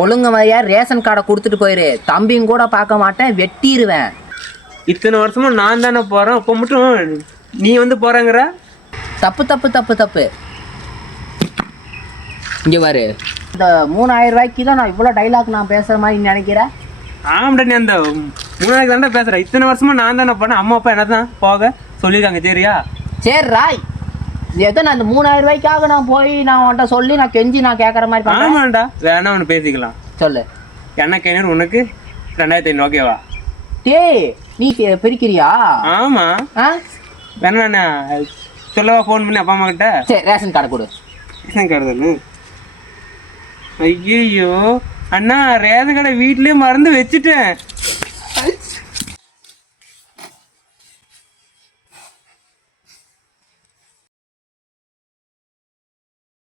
ஒழுங்கு மாதிரியா ரேஷன் கார்டை கொடுத்துட்டு போயிரு. தம்பியும் கூட பார்க்க மாட்டேன், வெட்டிடுவேன். இத்தனை வருஷமா நான் தானே போறேன், இப்போ மட்டும் நீ வந்து போறேங்கிற? தப்பு தப்பு தப்பு தப்பு. இங்கே பாரு, இந்த 3000 ரூபாய்க்கு தான் நான் இவ்வளோ டைலாக் நான் பேசுகிற மாதிரி நினைக்கிறேன். ஆமாடா, நீ அந்த 3000 தானே பேசுற. இத்தனை வருஷமா நான் தானே போனேன், அம்மா அப்பா என்ன தான் போக சொல்லியிருக்காங்க. சரியா? சரி ராய், எதோ நான் இந்த 3000 ரூபாய்க்காக நான் போய் நான் உன்கிட்ட சொல்லி நான் கெஞ்சி நான் கேட்குற மாதிரி பண்ணேன். ஆமாண்டா, வேணா ஒன்று பேசிக்கலாம். சொல்லு. எனக்கு 500, உனக்கு 2500. ஓகேவா? டேய், நீ பிரிக்கிறியா? ஆமா. ஆ வேணா நான் சொல்லவா ஃபோன் பண்ணி அப்பா அம்மா கிட்ட? சரி, ரேஷன் கார்டு கொடு. ரேஷன் கார்டு தானே? ஐயோ அண்ணா, ரேஷன் கார்டை வீட்லயே மறந்து வச்சுட்டேன்.